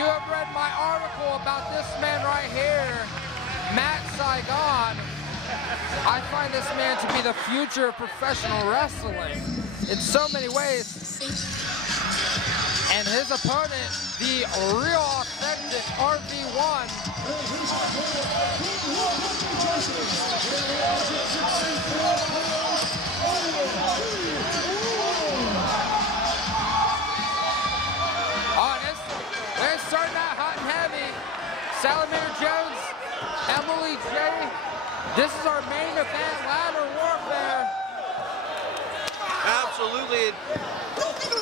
you have read my article about this man right here, Matt Saigon. I find this man to be the future of professional wrestling in so many ways. And his opponent, the real authentic RV1. They're starting out hot and heavy. Salamander Jones, Emily J. This is our main event, ladder warfare. Absolutely.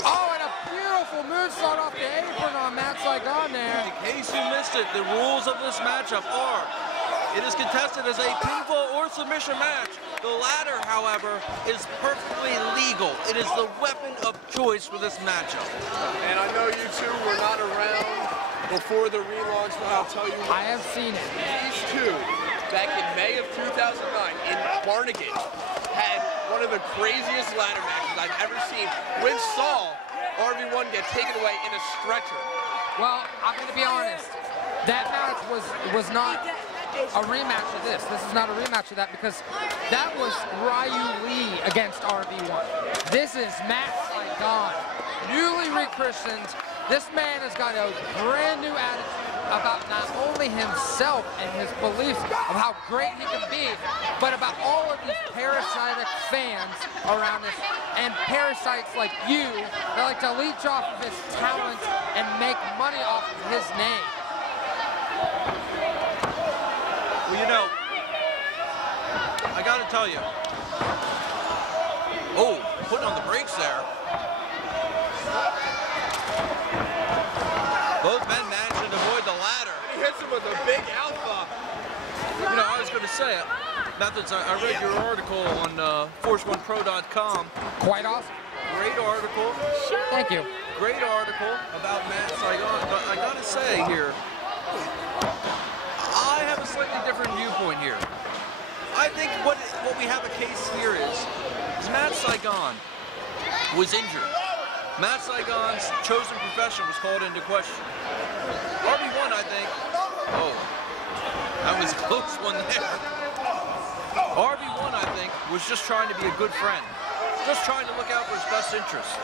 Oh, and a beautiful moonsault off the apron on Matt Saigon there. In case you missed it, the rules of this matchup are, it is contested as a pinfall or submission match. The ladder, however, is perfectly legal. It is the weapon of choice for this matchup. And I know you two were not around before the relaunch, but I'll tell you what. I have seen it. These two, back in May of 2009 in Barnegat, had one of the craziest ladder matches I've ever seen, which saw RV1 get taken away in a stretcher. Well, I'm going to be honest. That match was not a rematch of this. This is not a rematch of that because that was Ryu Lee against RV1. This is Matt Saigon, newly rechristened. This man has got a brand new attitude about not only himself and his beliefs of how great he can be, but about all of these parasitic fans around us and parasites like you that like to leech off of his talent and make money off of his name. Well, you know, I gotta tell you. Oh, putting on the brakes there. Both men managing to avoid the ladder. He hits him with a big alpha. You know, I was gonna say it. Methods, I read your article on force1pro.com. Quite awesome. Great article. Thank you. Great article about Matt Saigon. But I gotta say here, I have a slightly different viewpoint here. I think what we have a case here is Matt Saigon was injured. Matt Saigon's chosen profession was called into question. RV1, I think, oh, that was a close one there. RV1, I think, was just trying to be a good friend. Just trying to look out for his best interest.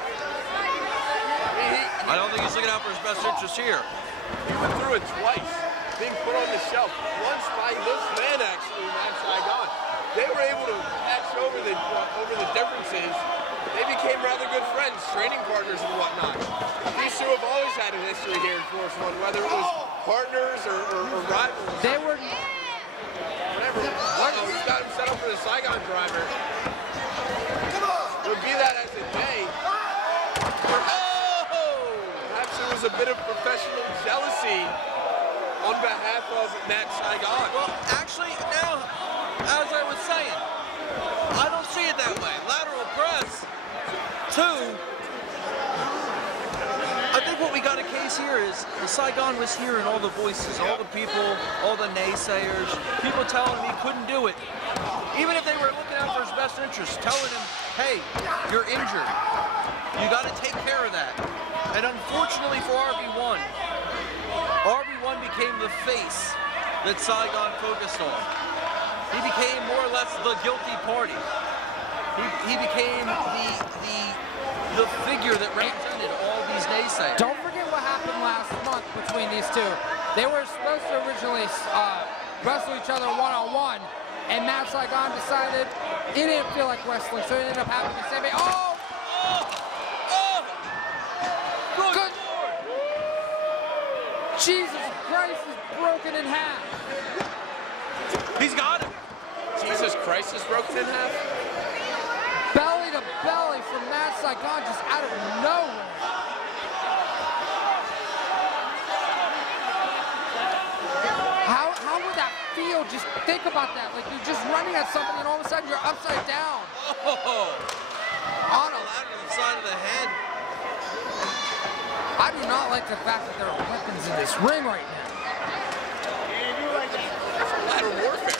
I don't think he's looking out for his best interest here. He went through it twice, being put on the shelf. Once by this man, actually, Matt Saigon. They were able to patch over the differences. They became rather good friends, training partners and whatnot. These two have always had a history here in Force 1, whether it was partners or rivals. They were... Whatever. Uh-oh, he's got him set up for the Saigon driver. Would be that as it may. Oh! Perhaps there was a bit of professional jealousy on behalf of Matt Saigon. Well, actually, now, as I was saying, I don't see it that way. Lateral press. Two, I think what we got a case here is Saigon was hearing all the voices, all the people, all the naysayers, people telling him he couldn't do it. Even if they were looking out for his best interest, telling him, hey, you're injured. You got to take care of that. And unfortunately for RV1, RV1 became the face that Saigon focused on. He became more or less the guilty party. He became the figure that represented all these naysayers. Don't forget what happened last month between these two. They were supposed to originally wrestle each other one-on-one, and Matt Saigon decided he didn't feel like wrestling, so he ended up having to say, oh! Good Lord! Jesus Christ is broken in half. He's got him. Jesus Christ is broken in half? Belly to belly from Matt Saigon just out of nowhere. How would that feel? Just think about that. Like you're just running at something and all of a sudden you're upside down. Oh! On a ladder to the side of the head. I do not like the fact that there are weapons in this ring right now. Ladder warfare.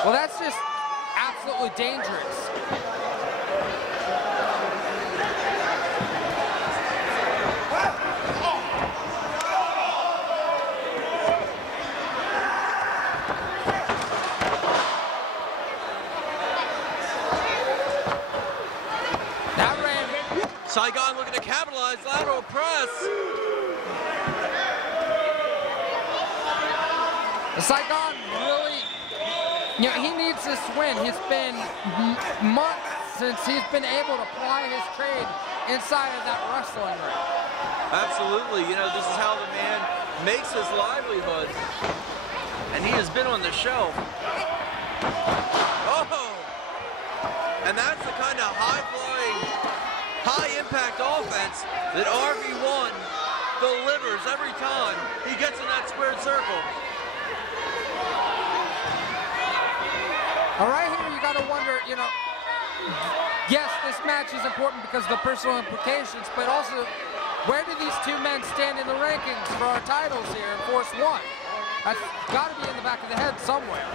Well, that's just absolutely dangerous. Saigon looking to capitalize, lateral press. Saigon really, you know, he needs this win. He's been months since he's been able to ply his trade inside of that wrestling ring. Absolutely, you know, this is how the man makes his livelihood. And he has been on the show. Oh! And that's the kind of high-flying, high-impact offense that RV1 delivers every time he gets in that squared circle. All right, here you got to wonder, you know, yes, this match is important because of the personal implications, but also, where do these two men stand in the rankings for our titles here in Force 1? That's got to be in the back of the head somewhere.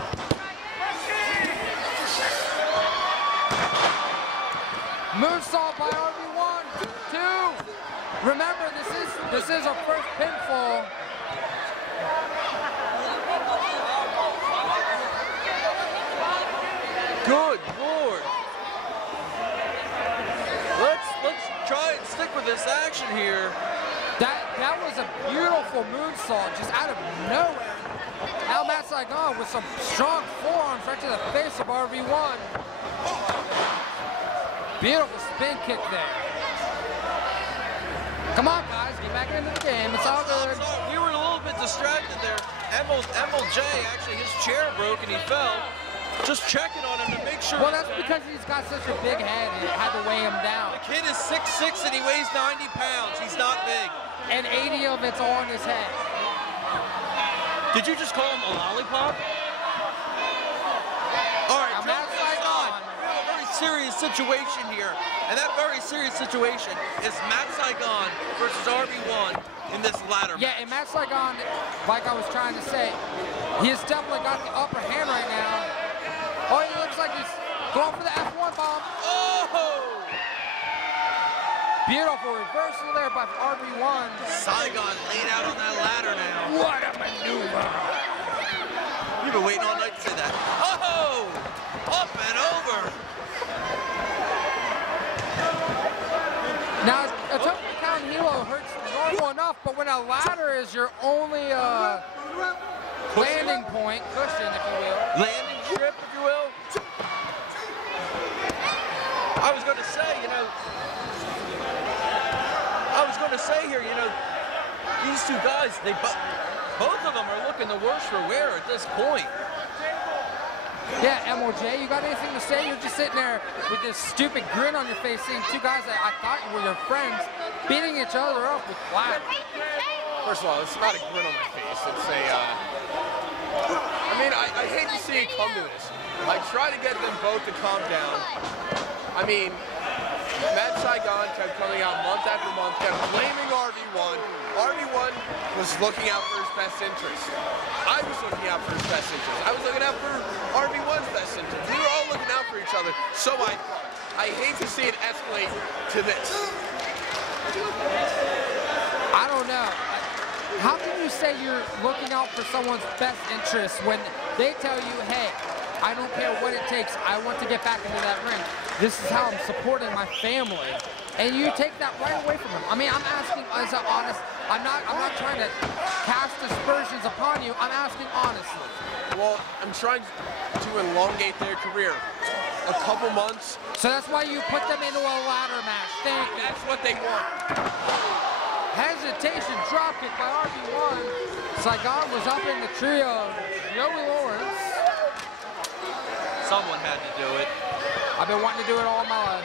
Moonsault by RV1, 2. Remember, this is our first pinfall. Good Lord. Let's try and stick with this action here. That was a beautiful moonsault, just out of nowhere. Now Matt Saigon with some strong forearms right to the face of RV1. Beautiful spin kick there. Come on, guys, get back into the game. It's all good. We were a little bit distracted there. MLJ, actually, his chair broke and he fell. Just checking on him to make sure. Well, that's because he's got such a big head and it had to weigh him down. The kid is 6'6" and he weighs 90 pounds. He's not big. And 80 of it's on his head. Did you just call him a lollipop? All right, Matt Saigon. We have a very serious situation here. And that very serious situation is Matt Saigon versus RV1 in this ladder match. Yeah, and Matt Saigon, like I was trying to say, he's definitely got the upper hand right now. Oh, he looks like he's going for the F1 bomb. Oh! Beautiful reversal there by RV1. Saigon laid out on that ladder now. What a maneuver. You've been waiting all night to say that. Oh! Up and over. Now, a token count helo hurts normal enough, but when a ladder is your only landing point, cushion, if you will. Landing strip, if you will. I was going to say, here, these two guys, both of them are looking the worse for wear at this point. Yeah, MLJ, you got anything to say? You're just sitting there with this stupid grin on your face, seeing two guys that I thought were your friends beating each other up with flags. First of all, it's not a grin on my face. It's a, I hate to see it come to this. I try to get them both to calm down. I mean, Matt Saigon kept coming out month after month, kept blaming RV1. RV1 was looking out for his best interest. I was looking out for his best interest. I was looking out for RV1's best interest. We were all looking out for each other, so I thought. I hate to see it escalate to this. I don't know. How can you say you're looking out for someone's best interest when they tell you, hey, I don't care what it takes, I want to get back into that ring. This is how I'm supporting my family. And you take that right away from him. I mean, I'm asking as an honest, I'm not trying to cast aspersions upon you, I'm asking honestly. Well, I'm trying to elongate their career. A couple months. So that's why you put them into a ladder match. Thank you. That's what they want. Hesitation dropkick by RV1. Saigon was up in the trio. Joey Lawrence. Someone had to do it. I've been wanting to do it all my life.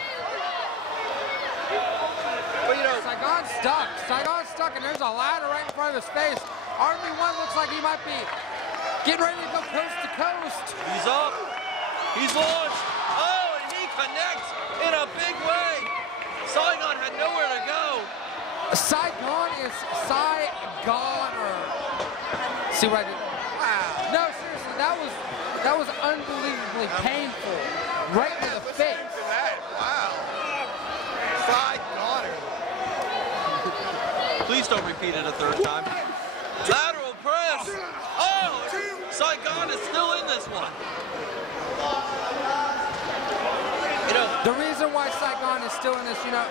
But Saigon's stuck. Saigon's stuck, and there's a ladder right in front of his face. RV1 looks like he might be getting ready to go coast to coast. He's up. He's launched. Oh, and he connects in a big way. Saigon had nowhere to go. Saigon is Saigoner. See what I did? Wow. No, seriously, that was unbelievably painful. Right to the face. Wow. Saigoner. Please don't repeat it a third time. Lateral press. Oh, Saigon is still in this one. You know, the reason why Saigon is still in this, you know,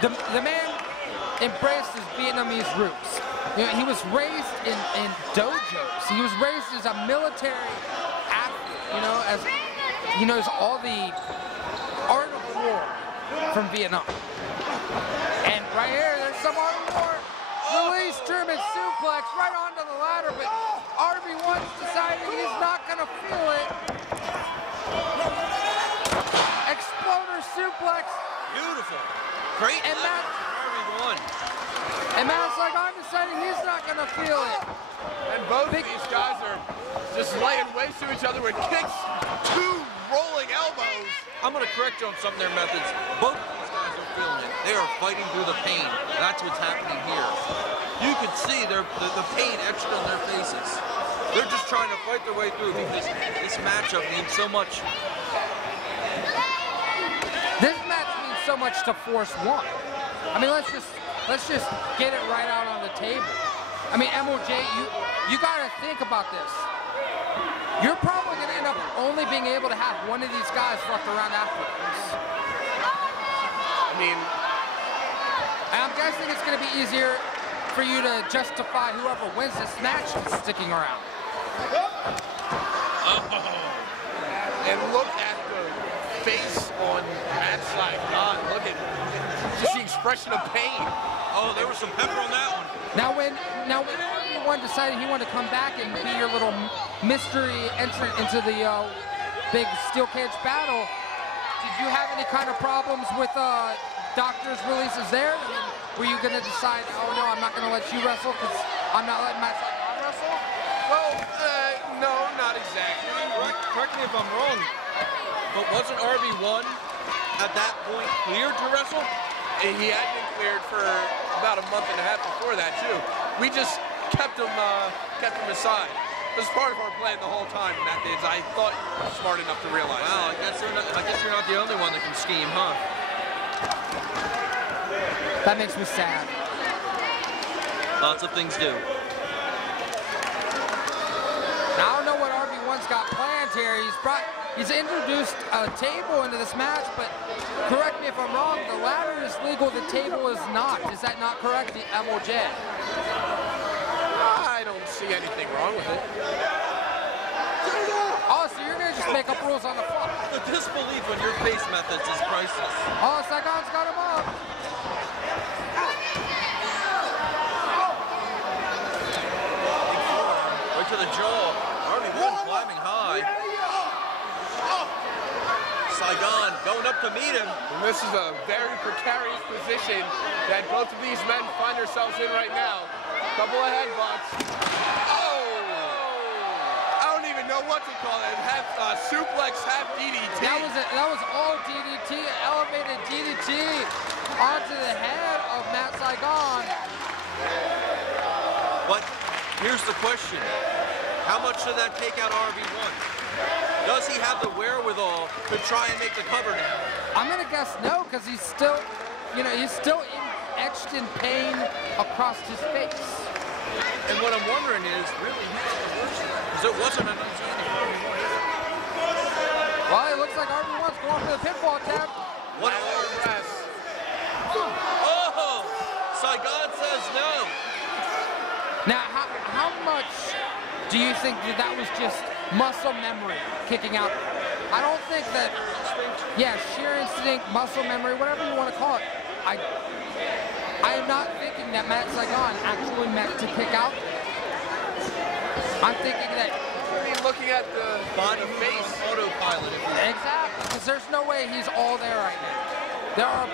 the man embraced his Vietnamese roots. You know, he was raised in dojos. He was raised as a military athlete, you know, as he knows all the art of war from Vietnam. And right here, there's some art of war. Release German suplex right onto the ladder, but RV1's deciding he's not going to feel it. Exploder suplex. beautiful. Great And RV1. And Matt Saigon deciding he's not going to feel it. And both of these guys are just laying waste to each other with kicks, 2 rolling elbows. I'm going to correct you on some of their methods. Both of these guys are feeling it. They are fighting through the pain. That's what's happening here. You could see the pain etched on their faces. They're just trying to fight their way through because this matchup means so much. This match means so much to Force 1. I mean, let's just get it right out on the table. I mean, MOJ, you got to think about this. You're probably going to end up only being able to have one of these guys left around afterwards. I mean, And I'm guessing it's going to be easier for you to justify whoever wins this match sticking around. and look at the face on Matt Saigon. Look at just the expression of pain. Oh, there was some pepper on that one. Now when RV1 decided he wanted to come back and be your little mystery entrant into the big steel cage battle, did you have any kind of problems with Doctor's releases there? I mean, were you going to decide, oh no, I'm not going to let you wrestle because I'm not letting Matt Saigon wrestle? Well, no, not exactly. Correct me if I'm wrong, but wasn't RV1 at that point cleared to wrestle? And he had been cleared for about a month and a half before that too. We just kept him aside. It was part of our plan the whole time, methods. I thought you were smart enough to realize. Wow, I guess you're not the only one that can scheme, huh? That makes me sad. Lots of things do. Now, I don't know what RV1's got planned here. He's introduced a table into this match, but correct me if I'm wrong, the ladder is legal, the table is not. Is that not correct, the MOJ? I don't see anything wrong with it. Oh, so you're gonna just make up rules on the fly. The disbelief on your face methods is priceless. Oh, Saigon's got him up. Right to the jaw. RV1 climbing high. Saigon going up to meet him. And this is a very precarious position that both of these men find themselves in right now. Couple of headbutts. Oh! I don't even know what to call it. Half suplex, half DDT. That was all DDT, elevated DDT onto the head of Matt Saigon. But here's the question. How much did that take out RV1? Does he have the wherewithal to try and make the cover now? I'm gonna guess no, because he's still, etched in pain across his face. And what I'm wondering is, really, who's the worst? Because it wasn't an uncanny. Well, it looks like RV1's going for the pinfall tap. What a Press. Oh! Saigon says no. Now, how much do you think that was just muscle memory kicking out? I don't think that, sheer instinct, muscle memory, whatever you want to call it. I am not thinking that Matt Saigon actually meant to kick out. I'm thinking that... I mean, looking at the Body face. Autopilot, if you will. Exactly, because there's no way he's all there right now.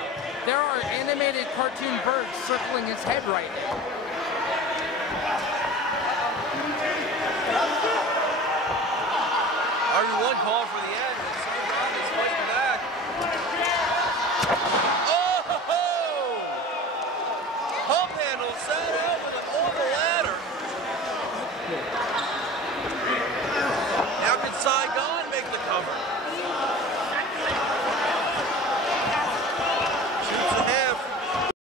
There are animated cartoon birds circling his head right now. RV1 called for the end, and Saigon is fighting back. Oh! Pump handle set out with an over ladder. Now can Saigon make the cover?